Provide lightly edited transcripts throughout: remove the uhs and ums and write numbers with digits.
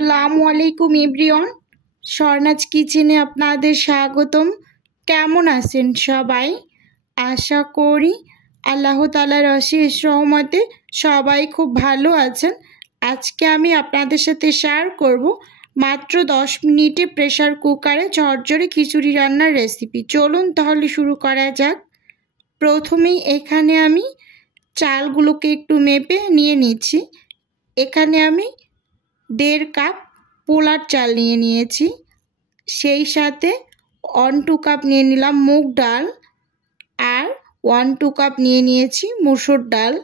আসসালামু আলাইকুম এভরিওয়ান, স্বর্ণাজ কিচেনে আপনাদের স্বাগতম। কেমন আছেন সবাই? আশা করি আল্লাহ তাআলার অশেষ রহমতে সবাই খুব ভালো আছেন। আজকে আমি আপনাদের সাথে শেয়ার করব মাত্র 10 মিনিটে প্রেসার কুকারে ঝরঝরে খিচুড়ি রান্নার রেসিপি। চলুন তাহলে শুরু করা যাক। প্রথমেই এখানে আমি চালগুলোকে একটু মেপে নিয়ে নিচ্ছি। এখানে আমি 1.5 কাপ পোলার চাল নিয়ে নিয়েছি, সেই সাথে 1-2 কাপ নিয়ে নিলাম মুগ ডাল আর 1-2 কাপ নিয়ে নিয়েছি মসুর ডাল।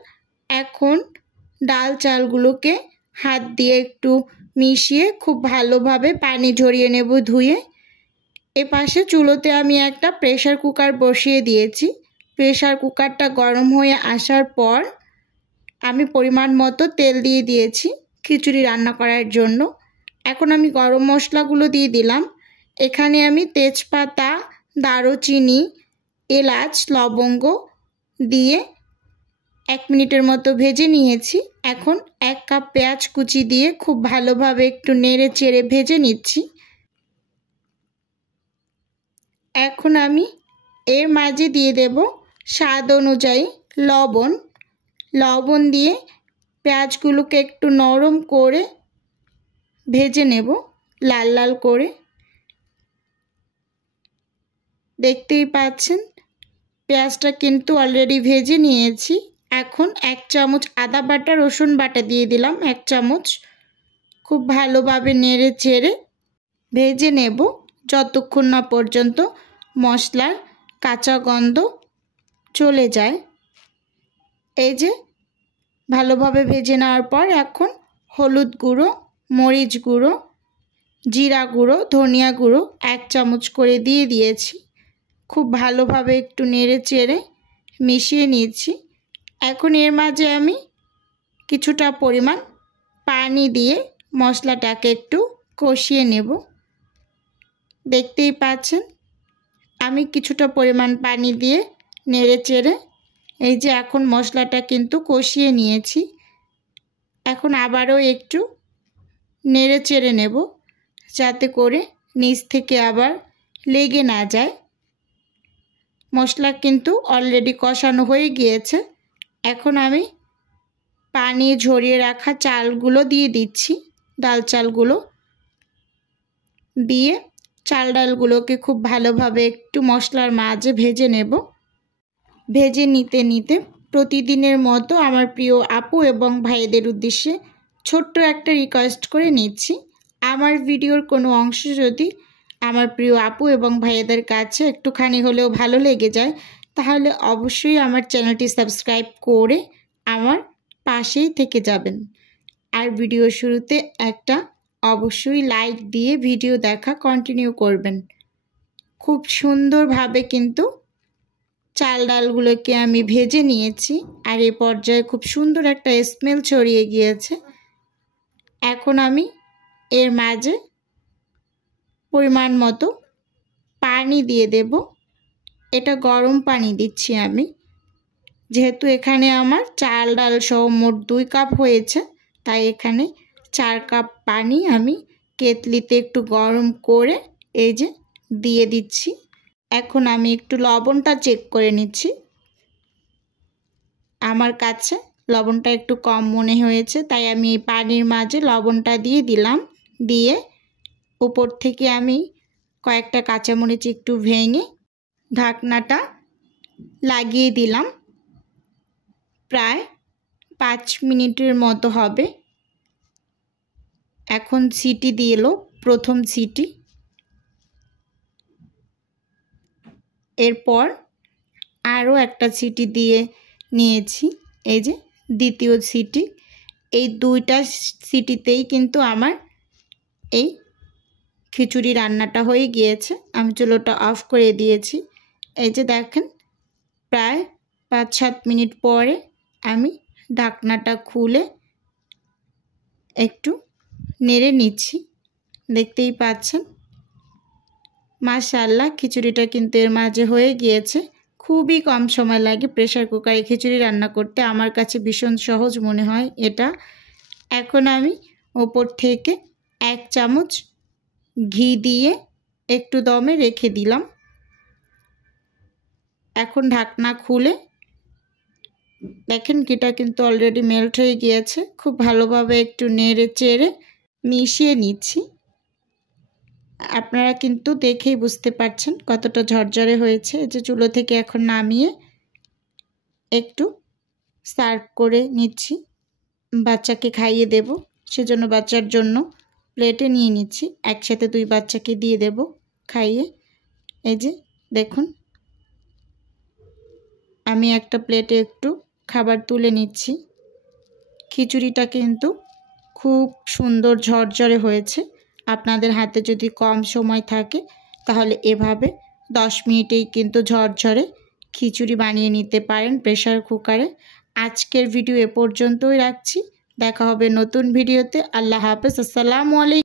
এখন ডাল চালগুলোকে হাত দিয়ে একটু মিশিয়ে খুব ভালোভাবে পানি ঝরিয়ে নেব ধুয়ে। এপাশে চুলোতে আমি একটা প্রেসার কুকার বসিয়ে দিয়েছি। প্রেসার কুকারটা গরম হয়ে আসার পর আমি পরিমাণ মতো তেল দিয়ে দিয়েছি খিচুড়ি রান্না করার জন্য। এখন আমি গরম মশলাগুলো দিয়ে দিলাম। এখানে আমি তেজপাতা, দারুচিনি, এলাচ, লবঙ্গ দিয়ে 1 মিনিটের মতো ভেজে নিয়েছি। এখন 1 কাপ পেঁয়াজ কুচি দিয়ে খুব ভালোভাবে একটু নেড়ে চেড়ে ভেজে নিচ্ছি। এখন আমি এর মাঝে দিয়ে দেব স্বাদ অনুযায়ী লবণ দিয়ে পেঁয়াজগুলোকে একটু নরম করে ভেজে নেব লাল লাল করে। দেখতেই পাচ্ছেন পেঁয়াজটা কিন্তু অলরেডি ভেজে নিয়েছি। এখন 1 চামচ আদা বাটা রসুন বাটা দিয়ে দিলাম 1 চামচ। খুব ভালোভাবে নেড়ে চেড়ে ভেজে নেব যতক্ষণ না পর্যন্ত মশলার কাঁচা গন্ধ চলে যায়। এই যে ভালোভাবে ভেজে নেওয়ার পর এখন হলুদ গুঁড়ো, মরিচ গুঁড়ো, জিরা গুঁড়ো, ধনিয়া গুঁড়ো 1 চামচ করে দিয়ে দিয়েছি। খুব ভালোভাবে একটু নেড়ে চেড়ে মিশিয়ে নিয়েছি। এখন এর মাঝে আমি কিছুটা পরিমাণ পানি দিয়ে মশলাটাকে একটু কষিয়ে নেব। দেখতেই পাচ্ছেন আমি কিছুটা পরিমাণ পানি দিয়ে নেড়ে চেড়ে এই যে এখন মশলাটা কিন্তু কষিয়ে নিয়েছি। এখন আবারও একটু নেড়ে চেড়ে নেব যাতে করে নিচ থেকে আবার লেগে না যায়। মশলা কিন্তু অলরেডি কষানো হয়ে গিয়েছে। এখন আমি পানি ঝরিয়ে রাখা চালগুলো দিয়ে দিচ্ছি। ডাল চালগুলো দিয়ে চাল ডালগুলোকে খুব ভালোভাবে একটু মশলার মাঝে ভেজে নেব। ভেজে নিতে নিতে প্রতিদিনের মতো আমার প্রিয় আপু এবং ভাইদের উদ্দেশ্যে ছোট্ট একটা রিকোয়েস্ট করে নিচ্ছি। আমার ভিডিওর কোনো অংশ যদি আমার প্রিয় আপু এবং ভাইদের কাছে একটুখানি হলেও ভালো লেগে যায় তাহলে অবশ্যই আমার চ্যানেলটি সাবস্ক্রাইব করে আমার পাশেই থেকে যাবেন। আর ভিডিও শুরুতে একটা অবশ্যই লাইক দিয়ে ভিডিও দেখা কন্টিনিউ করবেন। খুব সুন্দরভাবে কিন্তু চাল ডালগুলোকে আমি ভেজে নিয়েছি আর এই পর্যায়ে খুব সুন্দর একটা স্মেল ছড়িয়ে গিয়েছে। এখন আমি এর মাঝে পরিমাণ মতো পানি দিয়ে দেব। এটা গরম পানি দিচ্ছি আমি, যেহেতু এখানে আমার চাল ডাল সহ মোট 2 কাপ হয়েছে তাই এখানে 4 কাপ পানি আমি কেতলিতে একটু গরম করে এই যে দিয়ে দিচ্ছি। এখন আমি একটু লবণটা চেক করে নিচ্ছি। আমার কাছে লবণটা একটু কম মনে হয়েছে তাই আমি এই পানির মাঝে লবণটা দিয়ে দিলাম। দিয়ে উপর থেকে আমি কয়েকটা কাঁচামরিচ একটু ভেঙে ঢাকনাটা লাগিয়ে দিলাম। প্রায় 5 মিনিটের মতো হবে। এখন সিটি দিয়ে এলো প্রথম সিটি। এরপর আরও একটা সিটি দিয়ে নিয়েছি, এই যে দ্বিতীয় সিটি। এই 2টা সিটিতেই কিন্তু আমার এই খিচুড়ি রান্নাটা হয়ে গিয়েছে। আমি চুলোটা অফ করে দিয়েছি। এই যে দেখেন প্রায় 5-7 মিনিট পরে আমি ঢাকনাটা খুলে একটু নেড়ে নিচ্ছি। দেখতেই পাচ্ছেন মাশাআল্লাহ খিচুড়িটা কিন্তু এর মাঝে হয়ে গিয়েছে। খুবই কম সময় লাগে প্রেসার কুকারে খিচুড়ি রান্না করতে। আমার কাছে ভীষণ সহজ মনে হয় এটা। এখন আমি ওপর থেকে 1 চামচ ঘি দিয়ে একটু দমে রেখে দিলাম। এখন ঢাকনা খুলে দেখেন ঘিটা কিন্তু অলরেডি মেল্ট হয়ে গিয়েছে। খুব ভালোভাবে একটু নেড়ে চেড়ে মিশিয়ে নিচ্ছি। আপনারা কিন্তু দেখেই বুঝতে পারছেন কতটা ঝরঝরে হয়েছে। এই যে চুলো থেকে এখন নামিয়ে একটু সার্ভ করে নিচ্ছি, বাচ্চাকে খাইয়ে দেব। সেজন্য বাচ্চার জন্য প্লেটে নিয়ে নিচ্ছি, একসাথে 2 বাচ্চাকে দিয়ে দেব খাইয়ে। এই যে দেখুন আমি একটা প্লেটে একটু খাবার তুলে নিচ্ছি। খিচুড়িটা কিন্তু খুব সুন্দর ঝরঝরে হয়েছে। আপনাদের হাতে যদি কম সময় থাকে তাহলে এভাবে 10 মিনিটেই কিন্তু ঝরঝরে খিচুড়ি বানিয়ে নিতে পারেন প্রেসার কুকারে। আজকের ভিডিও এ পর্যন্তই রাখছি, দেখা হবে নতুন ভিডিওতে। আল্লাহ হাফেজ, আসসালামু আলাইকুম।